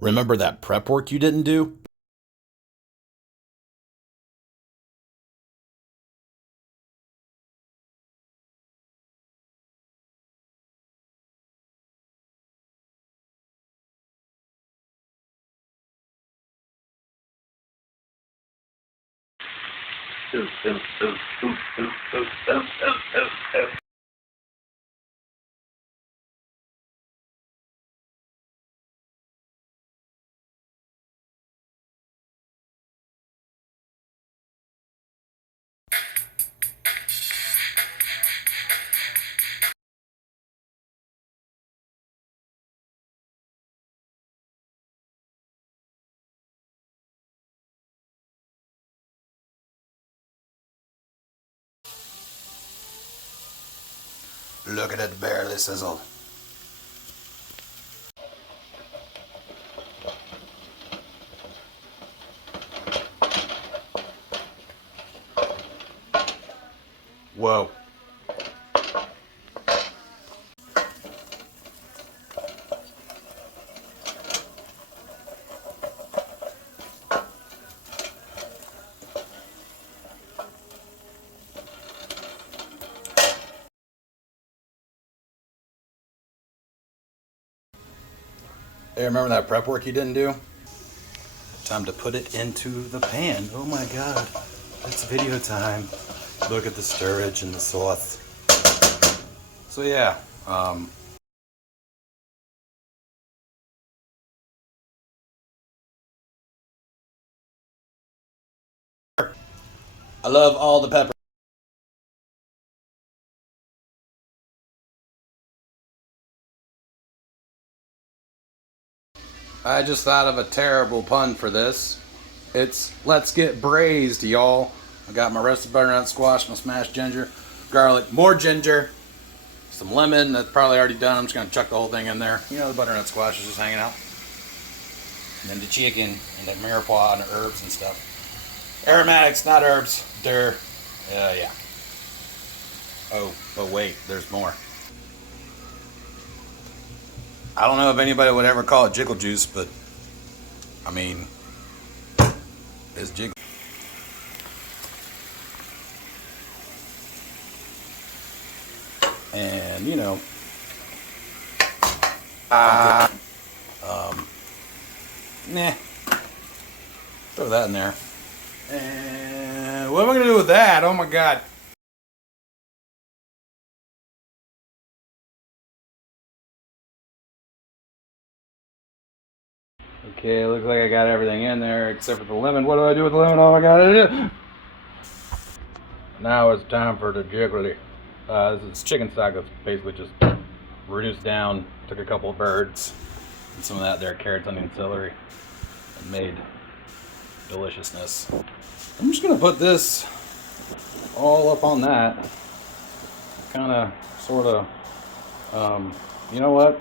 Remember that prep work you didn't do? Look at it barely sizzle. Whoa. Hey, remember that prep work you didn't do? Time to put it into the pan. Oh my god, it's video time. Look at the stirrage and the sauce. So yeah, I love all the pepper. I just thought of a terrible pun for this. It's let's get braised, y'all. I got my roasted butternut squash, my smashed ginger, garlic, more ginger, some lemon that's probably already done. I'm just gonna chuck the whole thing in there. You know, the butternut squash is just hanging out. And then the chicken and the mirepoix and the herbs and stuff. Aromatics, not herbs. Dur. Yeah. Oh, but wait, there's more. I don't know if anybody would ever call it jiggle juice, but I mean, it's jiggle. And you know, nah. Throw that in there. And what am I gonna do with that? Oh my god. Okay, looks like I got everything in there except for the lemon. What do I do with the lemon? Oh my god. Now it's time for the jiggly. This is chicken stock that's basically just reduced down. Took a couple of birds and some of that there, carrots, onion, celery, and made deliciousness. I'm just gonna put this all up on that. Kind of, sort of, you know what?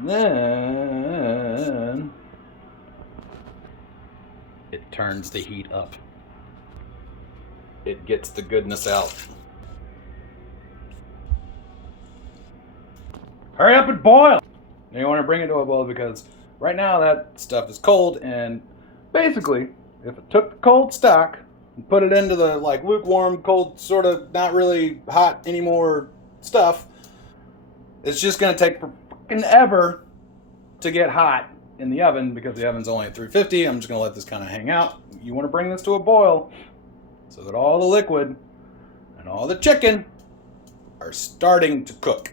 And then it turns the heat up. It gets the goodness out. Hurry up and boil! You want to bring it to a boil because right now that stuff is cold, and basically, if it took the cold stock and put it into the like lukewarm, cold, sort of not really hot anymore stuff, it's just going to take fucking ever to get hot in the oven because the oven's only at 350. I'm just going to let this kind of hang out. You want to bring this to a boil so that all the liquid and all the chicken are starting to cook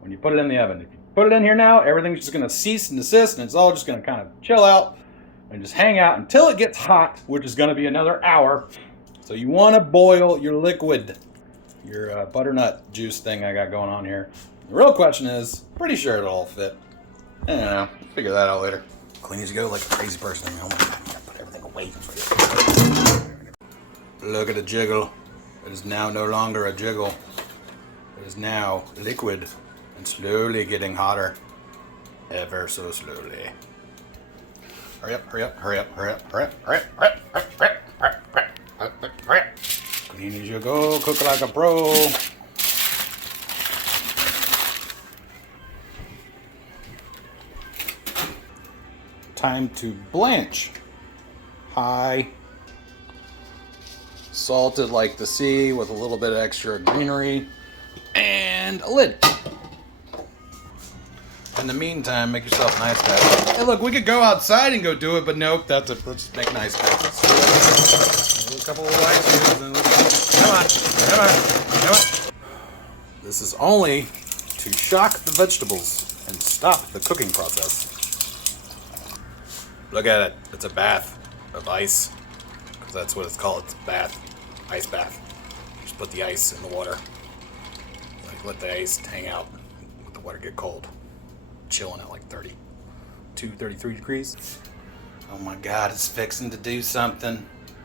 when you put it in the oven. If you put it in here now, everything's just going to cease and desist, and it's all just going to kind of chill out and just hang out until it gets hot, which is going to be another hour. So you want to boil your liquid, your butternut juice thing I got going on here. The real question is, pretty sure it'll all fit. I don't know. Figure that out later. Clean as you go, like a crazy person. Oh my god, I gotta put everything away. Look at the jiggle. It is now no longer a jiggle. It is now liquid and slowly getting hotter. Ever so slowly. Hurry up, hurry up, hurry up, hurry up, hurry up, hurry up, hurry up, hurry up, hurry up, hurry up. Clean as you go, cook like a pro. time to blanch. High, salted like the sea with a little bit of extra greenery, and a lid. In the meantime, make yourself an ice bath. Hey, look, we could go outside and go do it, but nope, let's just make an ice bath. A couple of ice cubes and come on. This is only to shock the vegetables and stop the cooking process. Look at it. It's a bath of ice, because that's what it's called. It's a bath, ice bath. Just put the ice in the water. Like, let the ice hang out, let the water get cold. Chilling at like 32, 33 degrees. Oh my God, it's fixing to do something.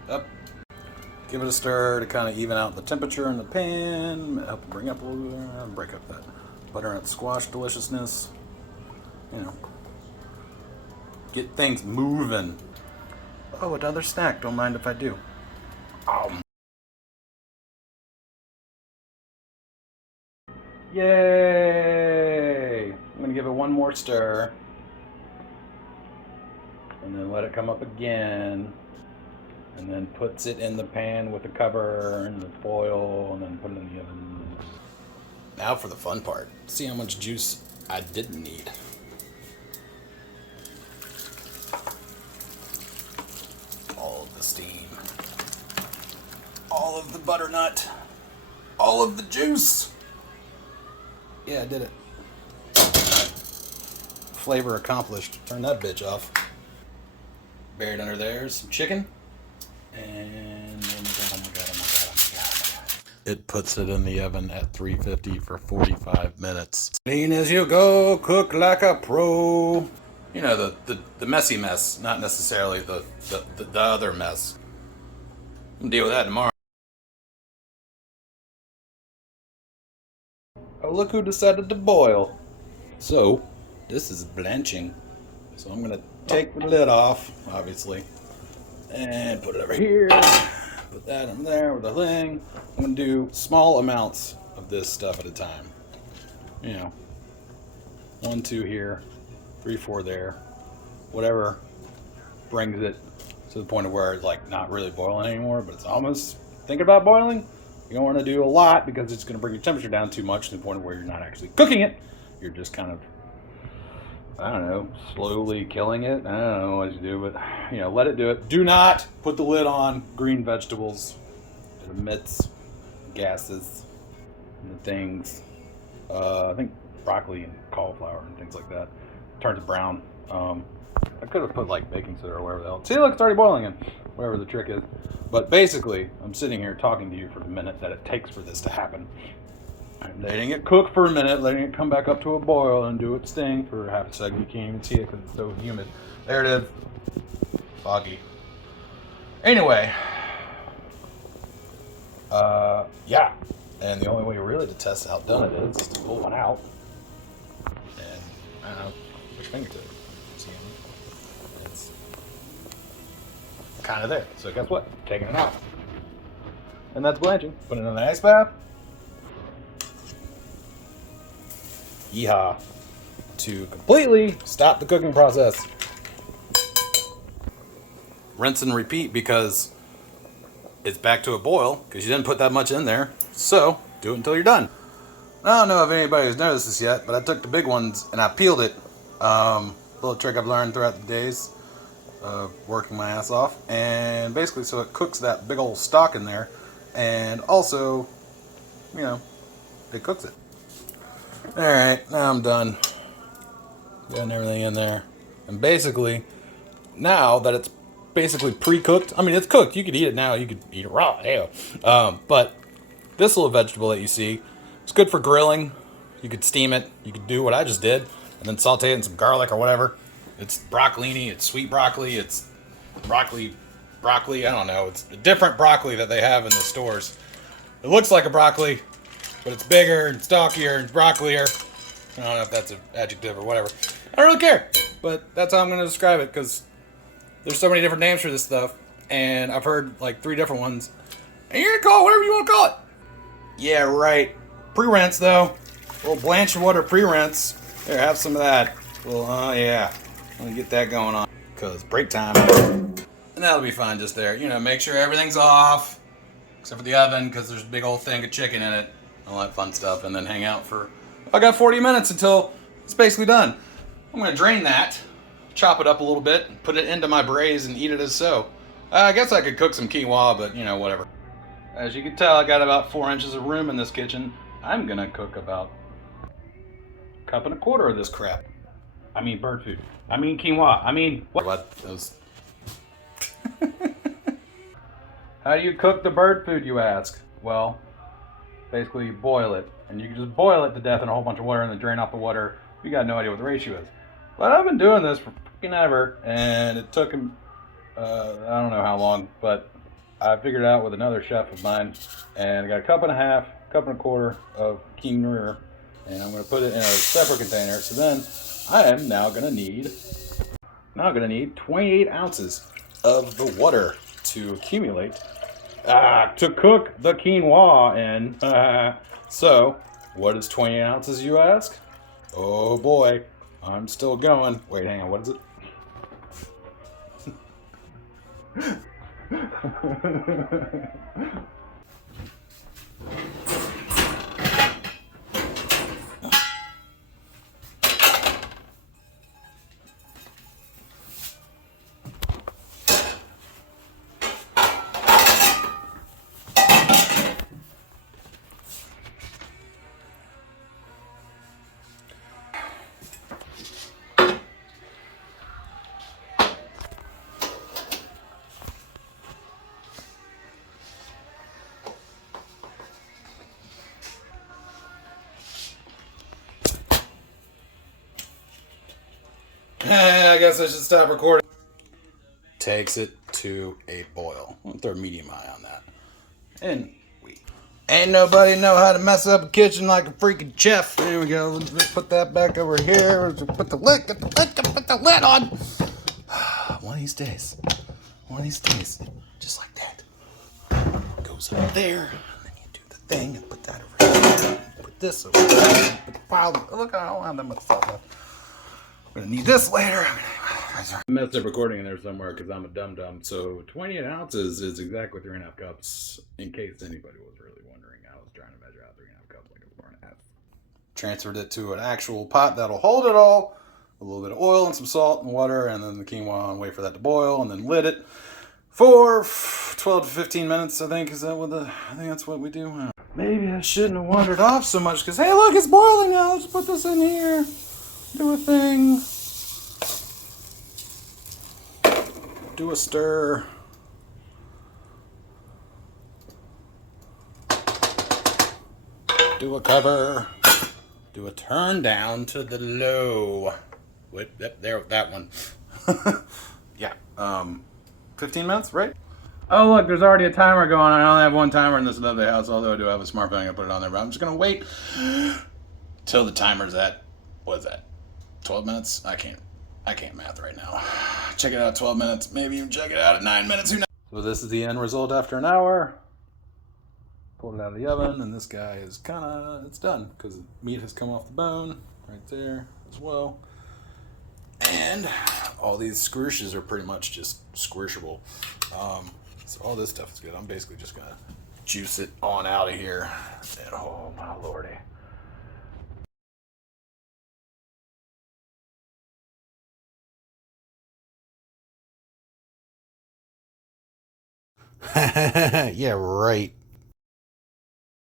Up. Give it a stir to kind of even out the temperature in the pan. Help it bring up a little bit, break up that butternut squash deliciousness. You know, get things moving. Oh, another snack. Don't mind if I do. Yay! I'm gonna give it one more stir, and then let it come up again, and then puts it in the pan with the cover and the foil, and then put it in the oven. Now for the fun part. See how much juice I didn't need. All of the steam, all of the butternut, all of the juice. Yeah, I did it. Flavor accomplished. Turn that bitch off. Buried under there is some chicken. And oh my god. It puts it in the oven at 350 for 45 minutes. Clean as you go, cook like a pro. You know, the messy mess, not necessarily the other mess. We'll deal with that tomorrow. Oh, look who decided to boil. So, this is blanching. So I'm gonna take the lid off, obviously, and put it over here. Put that in there with the thing. I'm gonna do small amounts of this stuff at a time. You know, 1, 2 here, 3, 4 there, whatever brings it to the point of where it's like not really boiling anymore, but it's almost thinking about boiling. You don't want to do a lot because it's going to bring your temperature down too much to the point where you're not actually cooking it. You're just kind of, I don't know, slowly killing it. I don't know what you do, but, you know, let it do it. Do not put the lid on green vegetables. It emits gases and things. I think broccoli and cauliflower and things like that. Turns it brown. I could have put like baking soda or whatever the hell. See, look, it's already boiling in. Whatever the trick is. But basically, I'm sitting here talking to you for the minute that it takes for this to happen. I'm letting it cook for a minute, letting it come back up to a boil and do its thing for half a second. You can't even see it because it's so humid. There it is. Foggy. Anyway. Yeah. And the only way really to test how done it is to pull one out. And, I don't know, which finger to it. See it? It's kind of there. So guess what? Taking it out. And that's blanching. Put it in an ice bath. Yeehaw. To completely stop the cooking process. Rinse and repeat because it's back to a boil because you didn't put that much in there. So do it until you're done. I don't know if anybody's noticed this yet, but I took the big ones and I peeled it. Little trick I've learned throughout the days of working my ass off. And basically so it cooks that big old stock in there. And also, you know, it cooks it. Alright, now I'm done. Getting everything in there. And basically, now that it's basically pre-cooked, I mean, it's cooked. You could eat it now. You could eat it raw. Ew. But this little vegetable that you see, it's good for grilling. You could steam it. You could do what I just did. And then saute it in some garlic or whatever. It's broccolini. It's sweet broccoli. It's broccoli. I don't know. It's a different broccoli that they have in the stores. It looks like a broccoli, but it's bigger and stockier and broccolier. I don't know if that's an adjective or whatever. I don't really care. But that's how I'm going to describe it because there's so many different names for this stuff. And I've heard like 3 different ones. And you're going to call it whatever you want to call it. Yeah, right. Pre-rinse, though. A little Blanche water pre-rinse. Here, have some of that. Well, yeah. Let me get that going on. because break time. And that'll be fine just there. You know, make sure everything's off, except for the oven, because there's a big old thing of chicken in it. All that fun stuff, and then hang out for, I got 40 minutes until it's basically done. I'm going to drain that, chop it up a little bit, and put it into my braise and eat it as so. I guess I could cook some quinoa, but you know, whatever. As you can tell, I got about 4 inches of room in this kitchen. I'm going to cook about a cup and a quarter of this crap. I mean bird food. I mean quinoa. I mean, what? Those. How do you cook the bird food, you ask? Well, basically you boil it. And you can just boil it to death in a whole bunch of water and then drain off the water. You got no idea what the ratio is. But I've been doing this for freaking ever, and it took him, I don't know how long, but I figured it out with another chef of mine. And I got a cup and a half, cup and a quarter of quinoa, and I'm going to put it in a separate container. So then I am now going to need 28 ounces of the water to accumulate to cook the quinoa in. So, what is 28 ounces, you ask? Oh boy, I'm still going. Wait, hang on, what is it? I guess I should stop recording. Takes it to a boil. I'll throw medium high on that. And we ain't nobody know how to mess up a kitchen like a freaking chef. Here we go. Let's put that back over here. Put the lid, put the lid on. One of these days, just like that. Goes up there, and then you do the thing and put that over here. Put this over there. Put the pile. Look, I don't have that much stuff left. I'm gonna need this later. I messed up recording in there somewhere because I'm a dum-dum. So 28 ounces is exactly 3.5 cups. In case anybody was really wondering, I was trying to measure out 3.5 cups like a 4.5. Transferred it to an actual pot that'll hold it all. A little bit of oil and some salt and water, and then the quinoa, and wait for that to boil, and then lid it for 12 to 15 minutes. I think I think that's what we do. Maybe I shouldn't have wandered off so much because hey, look, it's boiling now. Let's put this in here. Do a thing. Do a stir. Do a cover. Do a turn down to the low. Wait, there, that one. Yeah. 15 minutes, right? Oh, look, there's already a timer going on. I only have one timer in this lovely house, although I do have a smartphone. I put it on there, but I'm just going to wait till the timer's at, what is that? 12 minutes? I can't math right now. Check it out 12 minutes. Maybe even check it out at 9 minutes. Who knows? So this is the end result after an hour. Pulled it out of the oven, and this guy is it's done because the meat has come off the bone right there as well. And all these squishes are pretty much just squishable. So all this stuff is good. I'm basically just gonna juice it on out of here. And, oh my lordy. Yeah, right.